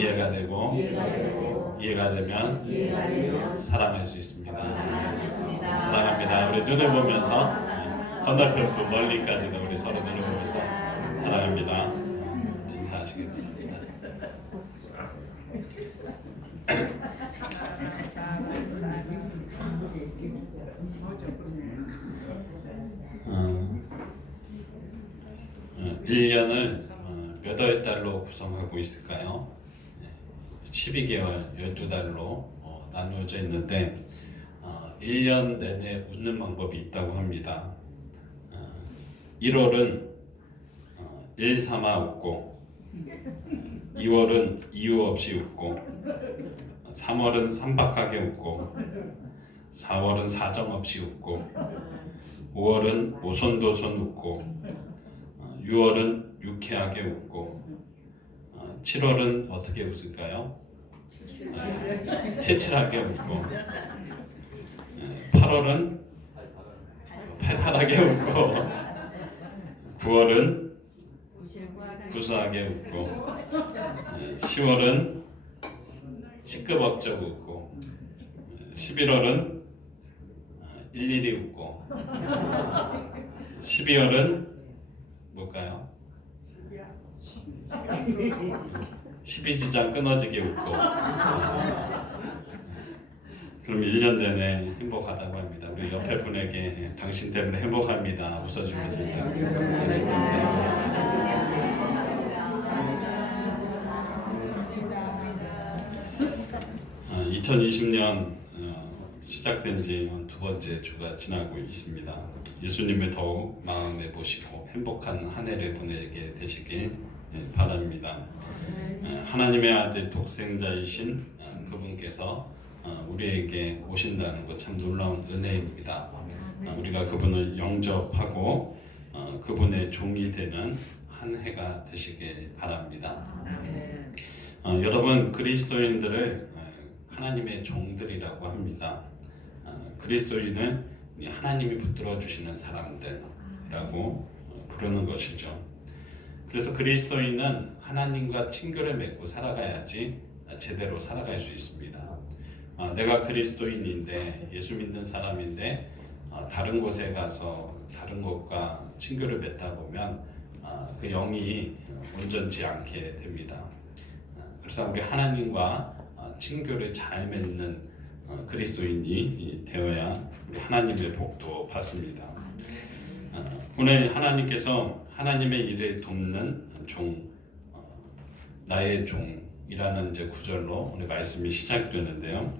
이해가 되고 이해가 되면 사랑할 수 있습니다. 사랑합니다. 우리 눈을 보면서 건너편 분 멀리까지도 우리 서로 눈을 보면서 사랑합니다. 인사하시기 바랍니다. 어, 1년을 몇 월 달로 구성하고 있을까요? 12개월 12달로 나누어져 있는데 1년 내내 웃는 방법이 있다고 합니다. 1월은 일삼아 웃고, 2월은 이유 없이 웃고, 3월은 삼박하게 웃고, 4월은 사정없이 웃고, 5월은 오손도손 웃고, 6월은 유쾌하게 웃고, 7월은 어떻게 웃을까요? 칠칠하게 웃고, 8월은 발랄하게 웃고, 9월은 구수하게 웃고, 10월은 시끄벅적 웃고, 11월은 일일이 웃고, 12월은 뭘까요? 12지장 끊어지게 웃고. 그럼 1년 내내 행복하다고 합니다. 우리 옆에 분에게 당신 때문에 행복합니다 웃어주면서 당신 때문에 2020년 시작된 지 두 번째 주가 지나고 있습니다. 예수님을 더욱 마음에 보시고 행복한 한 해를 보내게 되시길 바랍니다. 하나님의 아들 독생자이신 그분께서 우리에게 오신다는 것 참 놀라운 은혜입니다. 우리가 그분을 영접하고 그분의 종이 되는 한 해가 되시길 바랍니다. 여러분, 그리스도인들을 하나님의 종들이라고 합니다. 그리스도인은 하나님이 붙들어 주시는 사람들이라고 부르는 것이죠. 그래서 그리스도인은 하나님과 친교를 맺고 살아가야지 제대로 살아갈 수 있습니다. 내가 그리스도인인데, 예수 믿는 사람인데 다른 곳에 가서 다른 것과 친교를 맺다 보면 그 영이 온전치 않게 됩니다. 그래서 우리 하나님과 친교를 잘 맺는 그리스도인이 되어야 우리 하나님의 복도 받습니다. 오늘 하나님께서 하나님의 일을 돕는 종, 나의 종이라는 이제 구절로 오늘 말씀이 시작되는데요.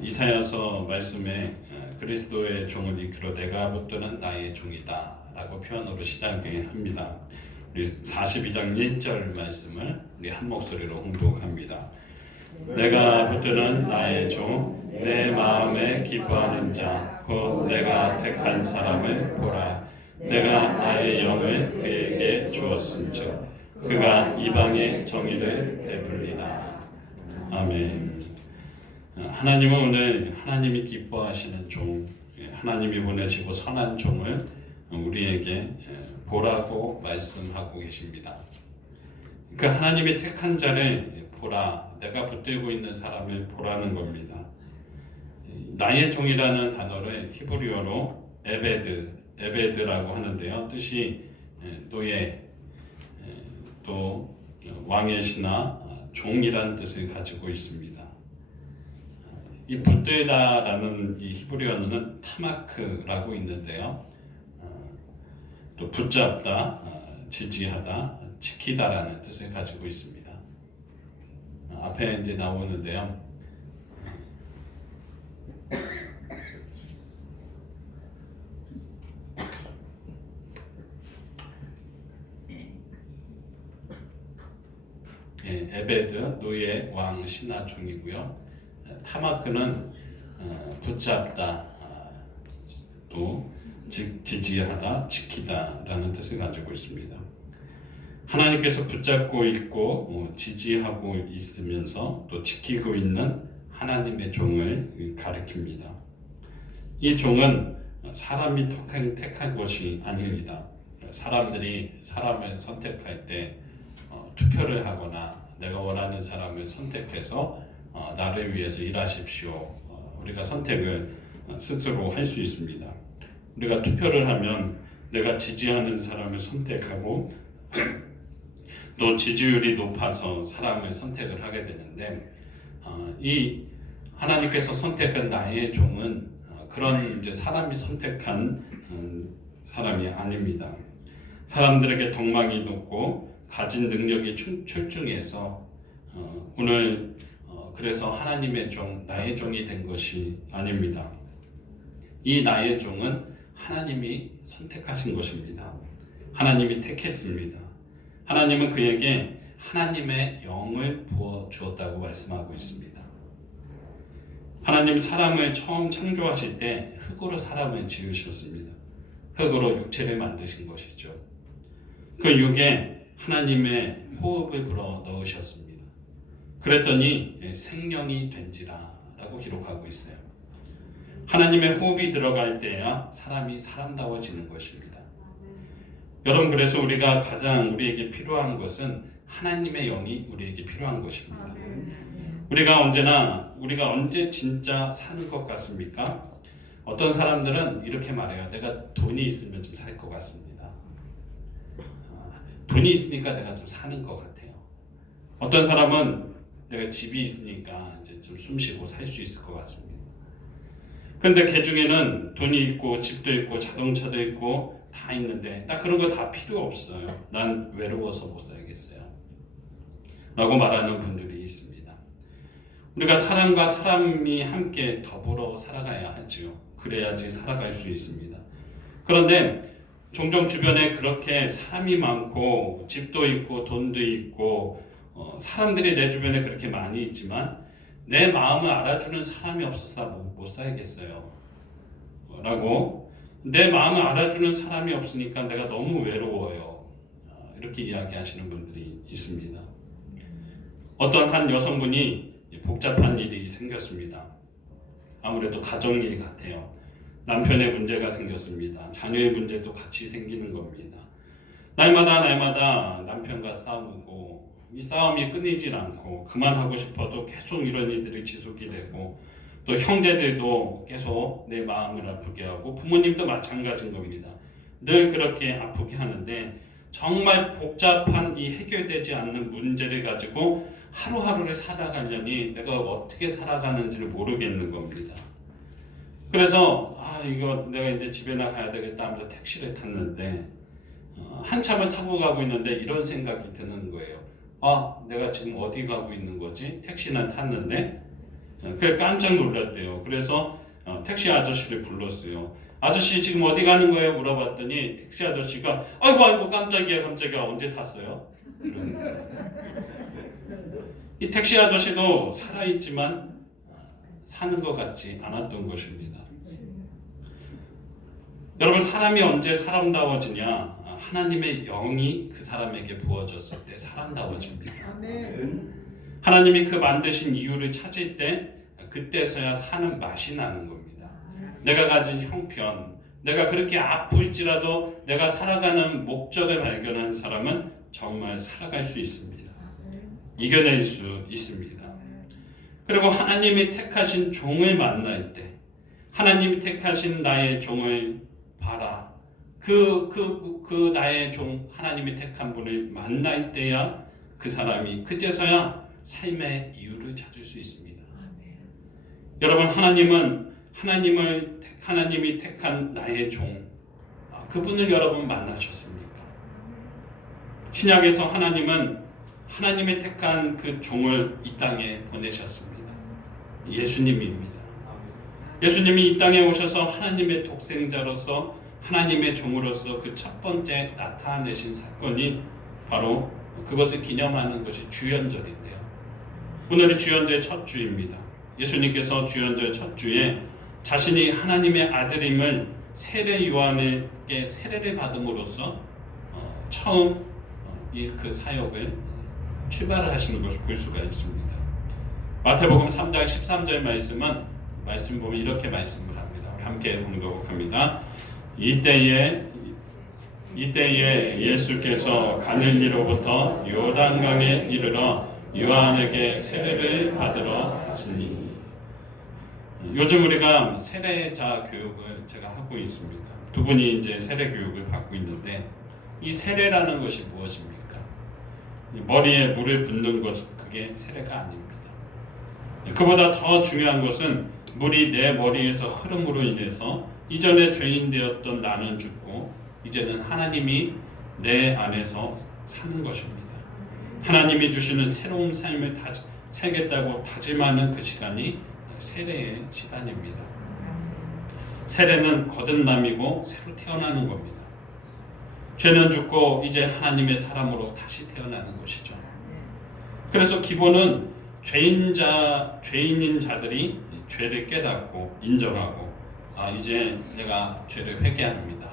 이사야서 말씀에 그리스도의 종을 이끌어 내가 붙드는 나의 종이다라고 표현으로 시작을 합니다. 우리 42장 1절 말씀을 우리 한 목소리로 홍독합니다. 내가 붙드는 나의 종, 내 마음에 기뻐하는 자, 곧 내가 택한 사람을 보라. 내가 나의 영을 그에게 주었은즉 그가 이방의 정의를 베풀리라. 아멘. 하나님은 오늘 하나님이 기뻐하시는 종, 하나님이 보내시고 선한 종을 우리에게 보라고 말씀하고 계십니다. 그 하나님이 택한 자를 보라, 내가 붙들고 있는 사람을 보라는 겁니다. 나의 종이라는 단어를 히브리어로 에베드라고 하는데요. 뜻이 노예, 또 왕의 신하, 종이라는 뜻을 가지고 있습니다. 이 붙들다라는 이 히브리어는 타마크라고 있는데요. 또 붙잡다, 지지하다, 지키다라는 뜻을 가지고 있습니다. 앞에 이제 나오는데요. 에베드, 노예, 왕, 신하, 종이고요. 타마크는 붙잡다, 또 지지하다, 지키다라는 뜻을 가지고 있습니다. 하나님께서 붙잡고 있고 지지하고 있으면서 또 지키고 있는 하나님의 종을 가리킵니다. 이 종은 사람이 택한 것이 아닙니다. 사람들이 사람을 선택할 때 투표를 하거나 내가 원하는 사람을 선택해서 나를 위해서 일하십시오. 우리가 선택을 스스로 할 수 있습니다. 우리가 투표를 하면 내가 지지하는 사람을 선택하고 또 지지율이 높아서 사람을 선택을 하게 되는데 이 하나님께서 선택한 나의 종은 그런 이제 사람이 선택한 사람이 아닙니다. 사람들에게 덕망이 높고 가진 능력이 출중해서 오늘 그래서 하나님의 종, 나의 종이 된 것이 아닙니다. 이 나의 종은 하나님이 선택하신 것입니다. 하나님이 택했습니다. 하나님은 그에게 하나님의 영을 부어 주었다고 말씀하고 있습니다. 하나님 사람을 처음 창조하실 때 흙으로 사람을 지으셨습니다. 흙으로 육체를 만드신 것이죠. 그 육에 하나님의 호흡을 불어 넣으셨습니다. 그랬더니 생명이 된지라라고 기록하고 있어요. 하나님의 호흡이 들어갈 때야 사람이 사람다워지는 것입니다. 여러분, 그래서 우리가 가장 우리에게 필요한 것은 하나님의 영이 우리에게 필요한 것입니다. 우리가 언제 진짜 사는 것 같습니까? 어떤 사람들은 이렇게 말해요. 내가 돈이 있으면 좀 살 것 같습니다. 돈이 있으니까 내가 좀 사는 것 같아요. 어떤 사람은 내가 집이 있으니까 이제 좀 숨쉬고 살 수 있을 것 같습니다. 근데 그 중에는 돈이 있고 집도 있고 자동차도 있고 다 있는데 나 그런 거 다 필요 없어요. 난 외로워서 못 살겠어요. 라고 말하는 분들이 있습니다. 우리가 사람과 사람이 함께 더불어 살아가야 하죠. 그래야지 살아갈 수 있습니다. 그런데 종종 주변에 그렇게 사람이 많고 집도 있고 돈도 있고 사람들이 내 주변에 그렇게 많이 있지만 내 마음을 알아주는 사람이 없어서 못 살겠어요. 라고 내 마음을 알아주는 사람이 없으니까 내가 너무 외로워요. 이렇게 이야기하시는 분들이 있습니다. 어떤 한 여성분이 복잡한 일이 생겼습니다. 아무래도 가정일 같아요. 남편의 문제가 생겼습니다. 자녀의 문제도 같이 생기는 겁니다. 날마다 남편과 싸우고 이 싸움이 끊이질 않고 그만하고 싶어도 계속 이런 일들이 지속이 되고 또 형제들도 계속 내 마음을 아프게 하고 부모님도 마찬가지인 겁니다. 늘 그렇게 아프게 하는데 정말 복잡한 이 해결되지 않는 문제를 가지고 하루하루를 살아가려니 내가 어떻게 살아가는지를 모르겠는 겁니다. 그래서 이거 내가 이제 집에나 가야 되겠다 하면서 택시를 탔는데 한참을 타고 가고 있는데 이런 생각이 드는 거예요. 내가 지금 어디 가고 있는 거지? 택시는 탔는데 그래 깜짝 놀랐대요. 그래서 택시 아저씨를 불렀어요. 아저씨 지금 어디 가는 거예요? 물어봤더니 택시 아저씨가 아이고 깜짝이야 언제 탔어요? 이러는 거예요. 이 택시 아저씨도 살아있지만 사는 것 같지 않았던 것입니다. 여러분, 사람이 언제 사람다워지냐? 하나님의 영이 그 사람에게 부어졌을 때 사람다워집니다. 하나님이 그 만드신 이유를 찾을 때 그때서야 사는 맛이 나는 겁니다. 내가 가진 형편, 내가 그렇게 아플지라도 내가 살아가는 목적을 발견한 사람은 정말 살아갈 수 있습니다. 이겨낼 수 있습니다. 그리고 하나님이 택하신 종을 만날 때 하나님이 택하신 나의 종을 봐라. 그 나의 종 하나님이 택한 분을 만날 때야 그 사람이 그제서야 삶의 이유를 찾을 수 있습니다. 여러분, 하나님이 택한 나의 종, 그분을 여러분 만나셨습니까? 신약에서 하나님이 택한 그 종을 이 땅에 보내셨습니다. 예수님입니다. 예수님이 이 땅에 오셔서 하나님의 독생자로서 하나님의 종으로서 그 첫 번째 나타내신 사건이 바로 그것을 기념하는 것이 주연절인데요. 오늘이 주연절 첫 주입니다. 예수님께서 주연절 첫 주에 자신이 하나님의 아들임을 세례 요한에게 세례를 받음으로써 처음 그 사역을 출발하시는 것을 볼 수가 있습니다. 마태복음 3장 13절 말씀 보면 이렇게 말씀을 합니다. 우리 함께 봉독합니다. 이때에 예수께서 갈릴리로부터 요단강에 이르러 요한에게 세례를 받으러 하시니. 요즘 우리가 세례자 교육을 제가 하고 있습니다. 두 분이 이제 세례 교육을 받고 있는데, 이 세례라는 것이 무엇입니까? 머리에 물을 붓는 것, 그게 세례가 아닙니다. 그보다 더 중요한 것은 물이 내 머리에서 흐름으로 인해서 이전에 죄인 되었던 나는 죽고 이제는 하나님이 내 안에서 사는 것입니다. 하나님이 주시는 새로운 삶을 살겠다고 다짐하는 그 시간이 세례의 시간입니다. 세례는 거듭남이고 새로 태어나는 겁니다. 죄는 죽고 이제 하나님의 사람으로 다시 태어나는 것이죠. 그래서 기본은 죄인인 자들이 죄를 깨닫고 인정하고, 이제 내가 죄를 회개합니다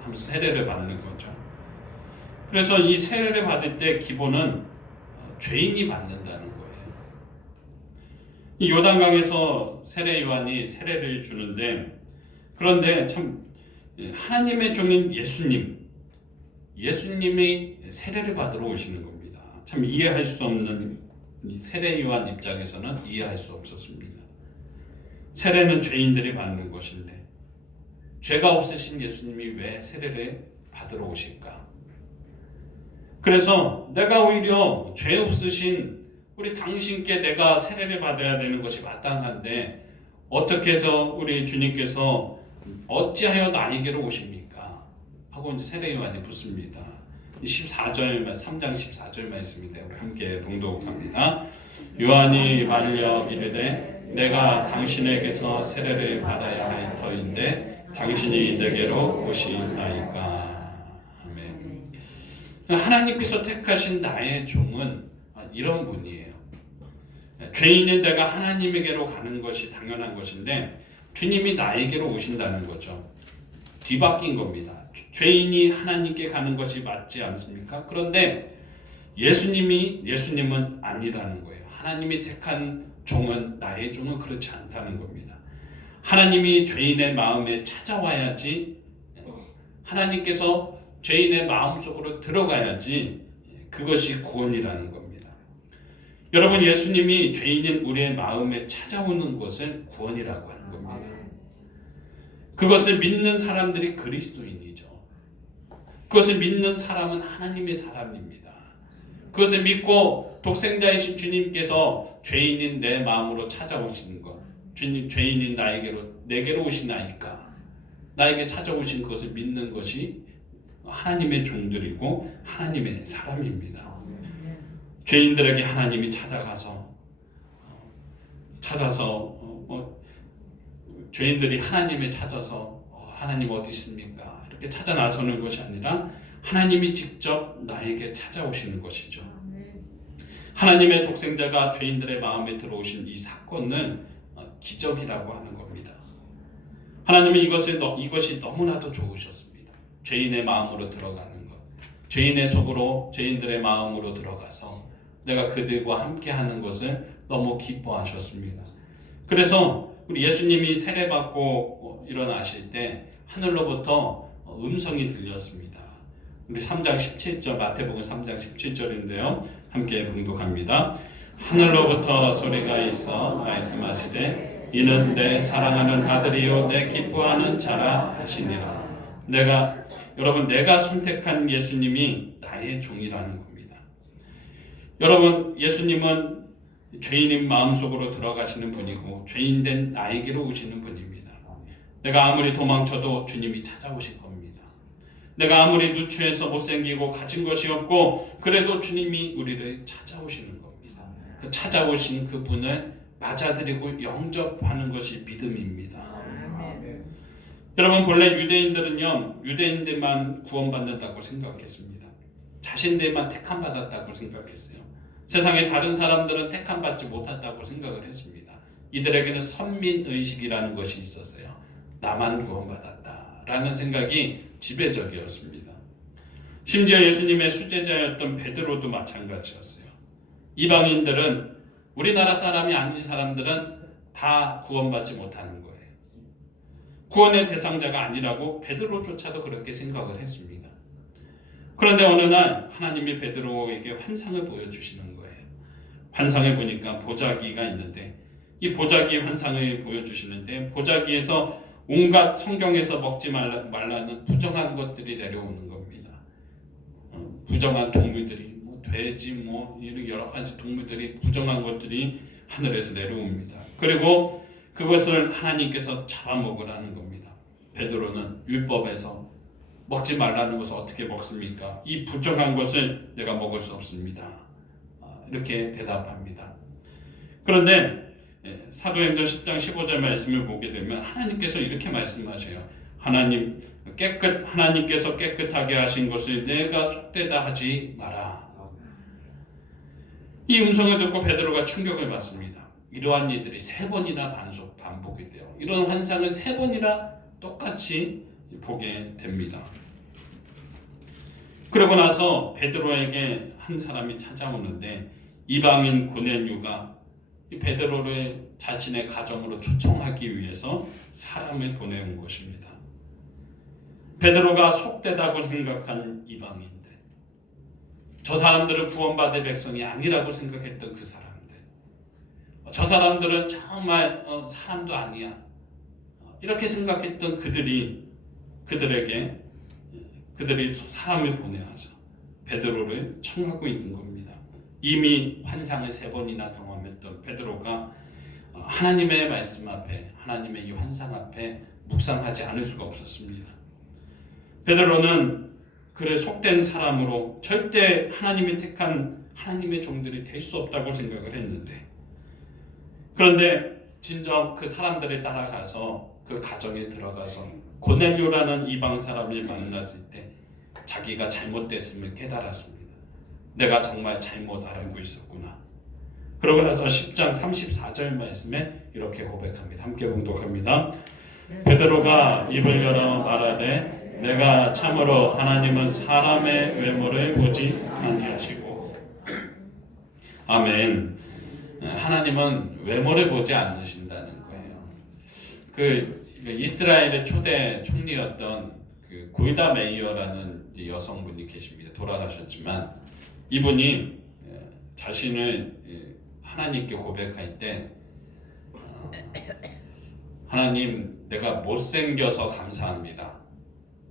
하면서 세례를 받는 거죠. 그래서 이 세례를 받을 때 기본은 죄인이 받는다는 거예요. 이 요단강에서 세례 요한이 세례를 주는데, 그런데 참 하나님의 종인 예수님이 세례를 받으러 오시는 겁니다. 참 이해할 수 없는, 세례 요한 입장에서는 이해할 수 없었습니다. 세례는 죄인들이 받는 것인데 죄가 없으신 예수님이 왜 세례를 받으러 오실까? 그래서 내가 오히려 죄 없으신 우리 당신께 내가 세례를 받아야 되는 것이 마땅한데 어떻게 해서 우리 주님께서 어찌하여 나에게로 오십니까? 하고 이제 세례 요한이 묻습니다. 14절, 3장 14절 말씀인데 우리 함께 봉독합니다. 요한이 말려 이르되 내가 당신에게서 세례를 받아야 할 터인데 당신이 내게로 오시나이까. 아멘. 하나님께서 택하신 나의 종은 이런 분이에요. 죄인인 내가 하나님에게로 가는 것이 당연한 것인데 주님이 나에게로 오신다는 거죠. 뒤바뀐 겁니다. 죄인이 하나님께 가는 것이 맞지 않습니까? 그런데 예수님은 아니라는 거예요. 하나님이 택한 종은, 나의 종은 그렇지 않다는 겁니다. 하나님이 죄인의 마음에 찾아와야지, 하나님께서 죄인의 마음속으로 들어가야지 그것이 구원이라는 겁니다. 여러분, 예수님이 죄인인 우리의 마음에 찾아오는 것을 구원이라고 하는 겁니다. 그것을 믿는 사람들이 그리스도인이죠. 그것을 믿는 사람은 하나님의 사람입니다. 그것을 믿고 독생자이신 주님께서 죄인인 내 마음으로 찾아오시는 것, 주님 죄인인 내게로 오시나이까, 나에게 찾아오신 그것을 믿는 것이 하나님의 종들이고 하나님의 사람입니다. 죄인들에게 하나님이 찾아서 죄인들이 하나님을 찾아서 하나님 어디 있습니까? 이렇게 찾아 나서는 것이 아니라 하나님이 직접 나에게 찾아오시는 것이죠. 하나님의 독생자가 죄인들의 마음에 들어오신 이 사건은 기적이라고 하는 겁니다. 하나님은 이것이 너무나도 좋으셨습니다. 죄인의 마음으로 들어가는 것, 죄인의 속으로, 죄인들의 마음으로 들어가서 내가 그들과 함께하는 것을 너무 기뻐하셨습니다. 그래서 우리 예수님이 세례받고 일어나실 때 하늘로부터 음성이 들렸습니다. 우리 3장 17절, 마태복음 3장 17절인데요. 함께 봉독합니다. 하늘로부터 소리가 있어 말씀하시되 이는 내 사랑하는 아들이요 내 기뻐하는 자라 하시니라. 내가 선택한 예수님이 나의 종이라는 겁니다. 여러분, 예수님은 죄인인 마음속으로 들어가시는 분이고 죄인된 나에게로 오시는 분입니다. 내가 아무리 도망쳐도 주님이 찾아오실 겁니다. 내가 아무리 누추해서 못생기고 가진 것이 없고 그래도 주님이 우리를 찾아오시는 겁니다. 그 찾아오신 그분을 맞아들이고 영접하는 것이 믿음입니다. 여러분, 본래 유대인들은요, 유대인들만 구원받는다고 생각했습니다. 자신들만 택함받았다고 생각했어요. 세상의 다른 사람들은 택함받지 못했다고 생각을 했습니다. 이들에게는 선민의식이라는 것이 있었어요. 나만 구원받았다라는 생각이 지배적이었습니다. 심지어 예수님의 수제자였던 베드로도 마찬가지였어요. 이방인들은, 우리나라 사람이 아닌 사람들은 다 구원받지 못하는 거예요. 구원의 대상자가 아니라고 베드로조차도 그렇게 생각을 했습니다. 그런데 어느 날 하나님이 베드로에게 환상을 보여주시는 거예요. 환상에 보니까 보자기가 있는데 이 보자기 환상을 보여주시는데 보자기에서 온갖 성경에서 먹지 말라는 부정한 것들이 내려오는 겁니다. 부정한 동물들이 돼지 이런 여러 가지 동물들이 부정한 것들이 하늘에서 내려옵니다. 그리고 그것을 하나님께서 잡아먹으라는 겁니다. 베드로는 율법에서 먹지 말라는 것을 어떻게 먹습니까? 이 부정한 것을 내가 먹을 수 없습니다. 이렇게 대답합니다. 그런데 사도행전 10장 15절 말씀을 보게 되면 하나님께서 이렇게 말씀하셔요. 하나님께서 깨끗하게 하신 것을 내가 속되다 하지 마라. 이 음성을 듣고 베드로가 충격을 받습니다. 이러한 일들이 3번이나 반복이 돼요. 이런 환상을 3번이나 똑같이 보게 됩니다. 그러고 나서 베드로에게 한 사람이 찾아오는데 이방인 고넬료가 베드로를 자신의 가정으로 초청하기 위해서 사람을 보내온 것입니다. 베드로가 속되다고 생각한 이방인들, 저 사람들은 구원받을 백성이 아니라고 생각했던 그 사람들, 저 사람들은 정말 사람도 아니야 이렇게 생각했던 그들이 사람을 보내와서 베드로를 청하고 있는 겁니다. 이미 환상을 3번이나 경험했던 베드로가 하나님의 말씀 앞에, 하나님의 이 환상 앞에 묵상하지 않을 수가 없었습니다. 베드로는 그래 속된 사람으로 절대 하나님이 택한 하나님의 종들이 될 수 없다고 생각을 했는데, 그런데 진정 그 사람들에 따라가서 그 가정에 들어가서 고넬료라는 이방 사람을 만났을 때 자기가 잘못됐음을 깨달았습니다. 내가 정말 잘못 알고 있었구나. 그러고 나서 10장 34절 말씀에 이렇게 고백합니다. 함께 봉독합니다. 베드로가 입을 열어 말하되 내가 참으로 하나님은 사람의 외모를 보지 아니하시고. 아멘. 하나님은 외모를 보지 않으신다는 거예요. 그 이스라엘의 초대 총리였던 그 골다 메이어라는 여성분이 계십니다. 돌아가셨지만 이분이 자신을 하나님께 고백할 때 하나님, 내가 못생겨서 감사합니다.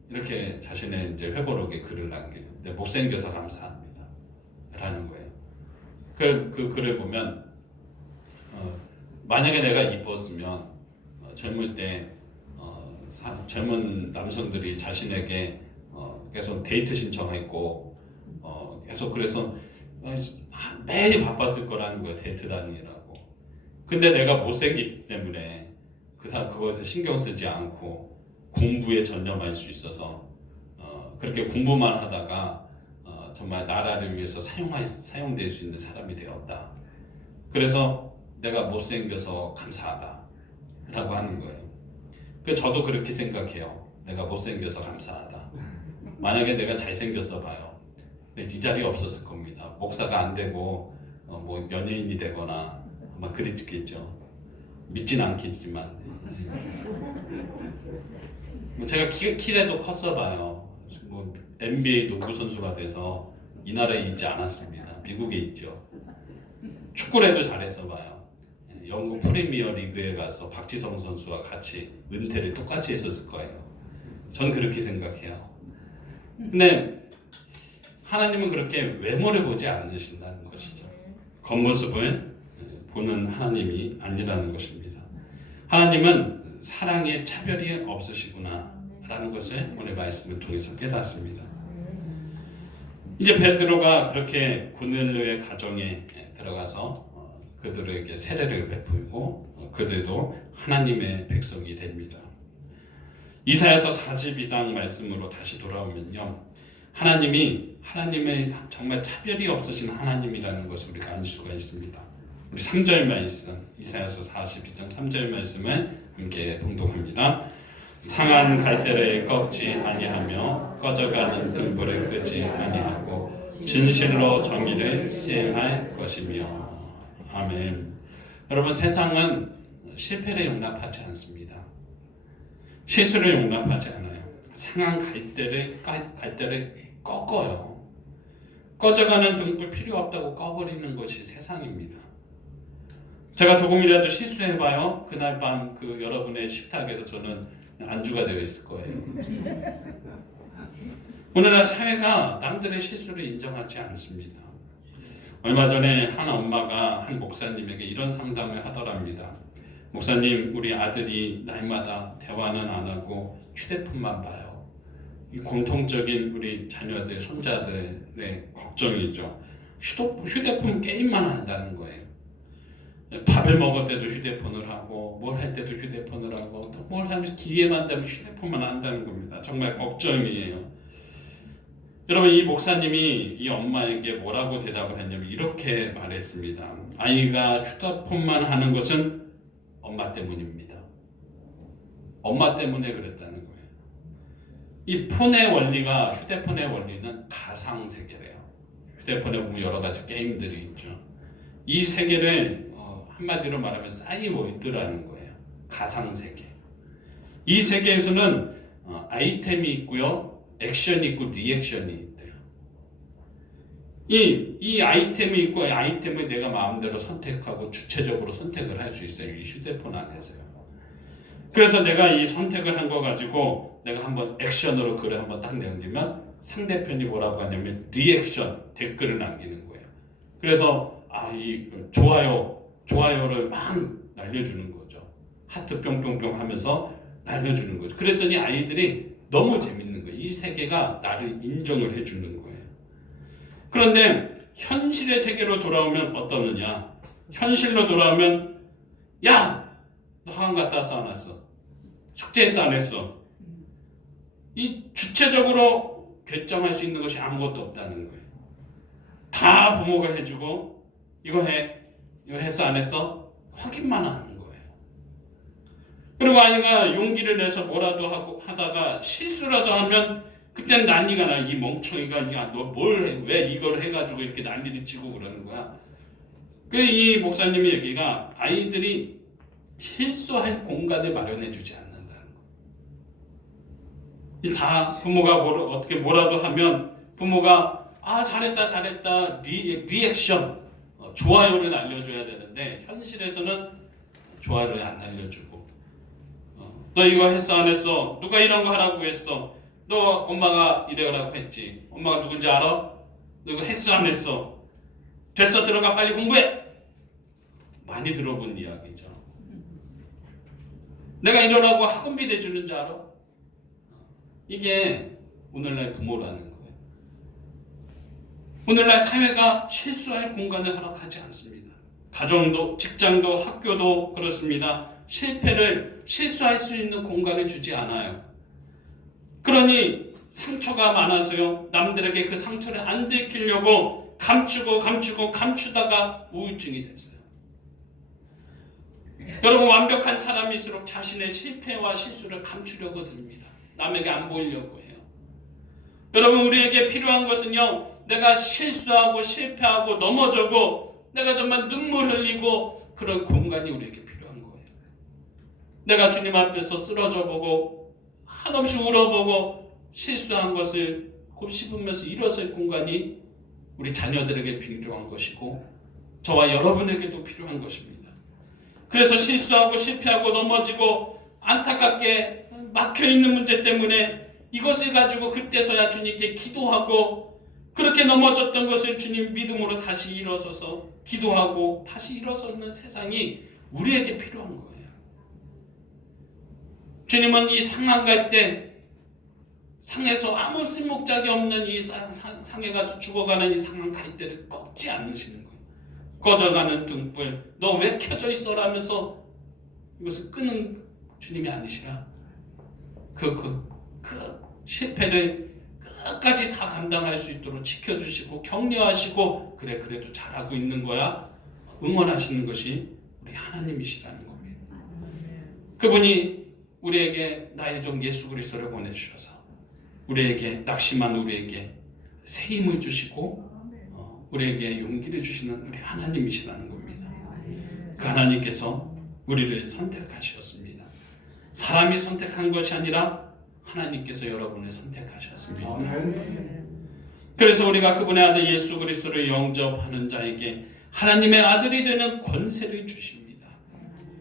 이렇게 자신의 이제 회고록에 글을 남겨요. 못생겨서 감사합니다. 라는 거예요. 그 글을 보면 만약에 내가 이뻤으면 젊을 때 젊은 남성들이 자신에게 계속 데이트 신청했고 계속 그래서 매일 바빴을 거라는 거예요. 데이트 다니라고. 근데 내가 못생겼기 때문에 그것에 신경 쓰지 않고 공부에 전념할 수 있어서 그렇게 공부만 하다가 정말 나라를 위해서 사용될 수 있는 사람이 되었다. 그래서 내가 못생겨서 감사하다 라고 하는 거예요. 저도 그렇게 생각해요. 내가 못생겨서 감사하다. 만약에 내가 잘생겼어 봐요. 이 자리에 없었을 겁니다. 목사가 안 되고 연예인이 되거나 아마 그랬겠죠. 믿진 않겠지만 제가 키라도 컸어 봐요. NBA 농구 선수가 돼서 이 나라에 있지 않았습니다. 미국에 있죠. 축구라도 잘했어 봐요. 영국 프리미어 리그에 가서 박지성 선수와 같이 은퇴를 똑같이 했었을 거예요. 전 그렇게 생각해요. 근데 하나님은 그렇게 외모를 보지 않으신다는 것이죠. 겉모습을 보는 하나님이 아니라는 것입니다. 하나님은 사랑에 차별이 없으시구나 라는 것을 오늘 말씀을 통해서 깨닫습니다. 이제 베드로가 그렇게 고넬료의 가정에 들어가서 그들에게 세례를 베풀고 그들도 하나님의 백성이 됩니다. 이사야서 42장 말씀으로 다시 돌아오면요, 하나님의 정말 차별이 없으신 하나님이라는 것을 우리가 알 수가 있습니다. 우리 3절 말씀, 이사야서 42장 3절 말씀을 함께 봉독합니다. 상한 갈대를 꺾지 아니하며 꺼져가는 등불을 끄지 아니하고 진실로 정의를 시행할 것이며. 아멘. 여러분, 세상은 실패를 용납하지 않습니다. 실수를 용납하지 않아요. 상한 갈대를 꺾어요. 꺼져가는 등불 필요 없다고 꺼버리는 것이 세상입니다. 제가 조금이라도 실수해봐요. 그날 밤 그 여러분의 식탁에서 저는 안주가 되어 있을 거예요. 오늘날 사회가 남들의 실수를 인정하지 않습니다. 얼마 전에 한 엄마가 한 목사님에게 이런 상담을 하더랍니다. 목사님, 우리 아들이 날마다 대화는 안 하고 휴대폰만 봐요. 이 공통적인 우리 자녀들, 손자들의 걱정이죠. 휴대폰 게임만 한다는 거예요. 밥을 먹을 때도 휴대폰을 하고 뭘 할 때도 휴대폰을 하고 또 뭘 하면 기회만 되면 휴대폰만 한다는 겁니다. 정말 걱정이에요. 여러분, 이 목사님이 이 엄마에게 뭐라고 대답을 했냐면 이렇게 말했습니다. 아이가 휴대폰만 하는 것은 엄마 때문입니다. 엄마 때문에 그랬다는 거예요. 이 폰의 원리가, 휴대폰의 원리는 가상세계래요. 휴대폰에 보면 여러 가지 게임들이 있죠. 이 세계를 한마디로 말하면 사이월드라는 거예요. 가상세계. 이 세계에서는 아이템이 있고요, 액션이 있고 리액션이 있대요. 이 아이템이 있고 아이템을 내가 마음대로 선택하고 주체적으로 선택을 할 수 있어요. 이 휴대폰 안에서요. 그래서 내가 이 선택을 한 거 가지고 내가 한번 액션으로 글을 한번 딱 남기면 상대편이 뭐라고 하냐면 리액션, 댓글을 남기는 거예요. 그래서 이 좋아요를 막 날려주는 거죠. 하트 뿅뿅뿅 하면서 날려주는 거죠. 그랬더니 아이들이 너무 재밌는 거예요. 이 세계가 나를 인정을 해주는 거예요. 그런데 현실의 세계로 돌아오면 어떠느냐? 현실로 돌아오면 야! 너 학원 갔다 왔어 안 왔어? 숙제했어 안 했어? 이 주체적으로 결정할 수 있는 것이 아무것도 없다는 거예요. 다 부모가 해주고 이거 해, 이거 했어 안 했어? 확인만 하는 거예요. 그리고 아이가 용기를 내서 뭐라도 하다가 실수라도 하면 그때는 난리가 나. 이 멍청이가 야, 너 뭘 해? 왜 이걸 해가지고 이렇게 난리를 치고 그러는 거야? 이 목사님의 얘기가 아이들이 실수할 공간을 마련해 주지 않는다는 거. 다 부모가 어떻게 뭐라도 하면 부모가 잘했다 리액션, 좋아요를 날려줘야 되는데 현실에서는 좋아요를 안 날려주고 너 이거 했어 안 했어? 누가 이런 거 하라고 했어? 너 엄마가 이래라고 했지. 엄마가 누군지 알아? 너 이거 했어 안 했어? 됐어, 들어가 빨리 공부해. 많이 들어본 이야기죠. 내가 이러라고 학원비 내주는 줄 알아? 이게 오늘날 부모라는 거예요. 오늘날 사회가 실수할 공간을 허락하지 않습니다. 가정도, 직장도, 학교도 그렇습니다. 실수할 수 있는 공간을 주지 않아요. 그러니 상처가 많아서요, 남들에게 그 상처를 안 들키려고 감추다가 우울증이 됐어요. 여러분, 완벽한 사람일수록 자신의 실패와 실수를 감추려고 듭니다. 남에게 안 보이려고 해요. 여러분, 우리에게 필요한 것은요, 내가 실수하고 실패하고 넘어져고 내가 정말 눈물 흘리고 그런 공간이 우리에게 필요한 거예요. 내가 주님 앞에서 쓰러져 보고 한없이 울어보고 실수한 것을 곱씹으면서 일어설 공간이 우리 자녀들에게 필요한 것이고 저와 여러분에게도 필요한 것입니다. 그래서 실수하고 실패하고 넘어지고 안타깝게 막혀있는 문제 때문에 이것을 가지고 그때서야 주님께 기도하고 그렇게 넘어졌던 것을 주님 믿음으로 다시 일어서서 기도하고 다시 일어서는 세상이 우리에게 필요한 거예요. 주님은 이 상한 갈 때 상에서 아무 쓸목작이 없는 이 상에 가서 죽어가는 이 상한 갈 때를 꺾지 않으시는 거예요. 꺼져가는 등불 너 왜 켜져 있어? 라면서 이것을 끄는 주님이 아니시라 그 실패를 끝까지 다 감당할 수 있도록 지켜주시고 격려하시고 그래도 잘하고 있는 거야 응원하시는 것이 우리 하나님이시라는 겁니다. 그분이 우리에게 나의 종 예수 그리스도를 보내주셔서 우리에게 낙심한 우리에게 새 힘을 주시고 우리에게 용기를 주시는 우리 하나님이시라는 겁니다. 그 하나님께서 우리를 선택하셨습니다. 사람이 선택한 것이 아니라 하나님께서 여러분을 선택하셨습니다. 그래서 우리가 그분의 아들 예수 그리스도를 영접하는 자에게 하나님의 아들이 되는 권세를 주십니다.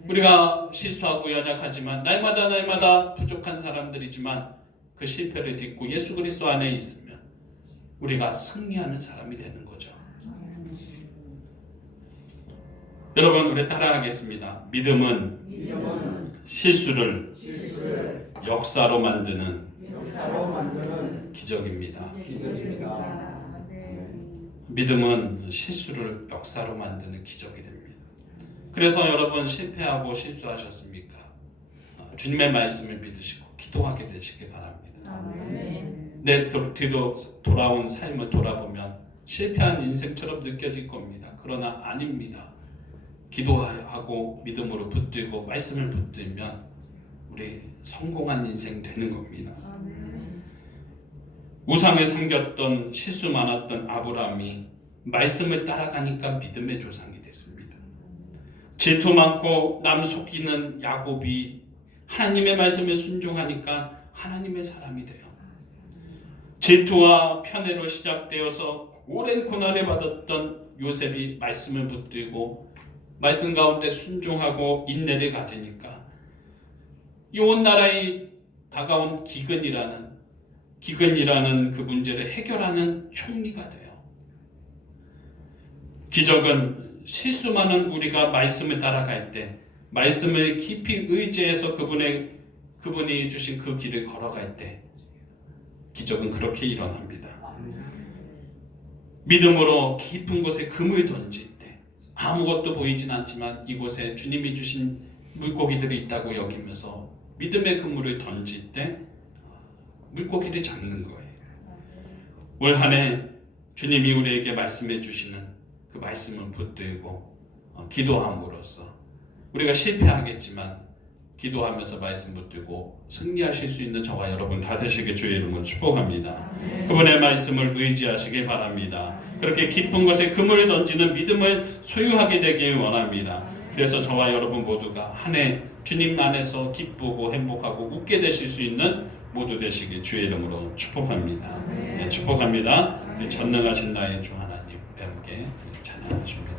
우리가 실수하고 연약하지만 날마다 부족한 사람들이지만 그 실패를 딛고 예수 그리스도 안에 있으면 우리가 승리하는 사람이 되는 거죠. 여러분, 우리 따라하겠습니다. 믿음은 실수를 역사로 만드는 기적입니다. 믿음은 실수를 역사로 만드는 기적이 됩니다. 그래서 여러분, 실패하고 실수하셨습니까? 주님의 말씀을 믿으시고 기도하게 되시기 바랍니다. 내 뒤로 돌아온 삶을 돌아보면 실패한 인생처럼 느껴질 겁니다. 그러나 아닙니다. 기도하고 믿음으로 붙들고 말씀을 붙들면 우리 성공한 인생 되는 겁니다. 우상을 섬겼던 실수 많았던 아브라함이 말씀을 따라가니까 믿음의 조상이 됐습니다. 질투 많고 남 속이는 야곱이 하나님의 말씀에 순종하니까 하나님의 사람이 돼요. 질투와 편애로 시작되어서 오랜 고난을 받았던 요셉이 말씀을 붙들고 말씀 가운데 순종하고 인내를 가지니까 이 온 나라에 다가온 기근이라는 그 문제를 해결하는 총리가 돼요. 기적은 실수 많은 우리가 말씀을 따라갈 때, 말씀을 깊이 의지해서 그분이 주신 그 길을 걸어갈 때 기적은 그렇게 일어납니다. 믿음으로 깊은 곳에 금을 던질 때 아무것도 보이진 않지만 이곳에 주님이 주신 물고기들이 있다고 여기면서 믿음의 그물을 던질 때 물고기를 잡는 거예요. 올 한 해 주님이 우리에게 말씀해 주시는 그 말씀을 붙들고 기도함으로써 우리가 실패하겠지만 기도하면서 말씀 붙들고 승리하실 수 있는 저와 여러분 다 되시게 주의 이름으로 축복합니다. 그분의 말씀을 의지하시기 바랍니다. 그렇게 깊은 곳에 그물을 던지는 믿음을 소유하게 되길 원합니다. 그래서 저와 여러분 모두가 한 해 주님 안에서 기쁘고 행복하고 웃게 되실 수 있는 모두 되시길 주의 이름으로 축복합니다. 네, 축복합니다. 우리 전능하신 나의 주 하나님, 우리 함께 찬양하십니다.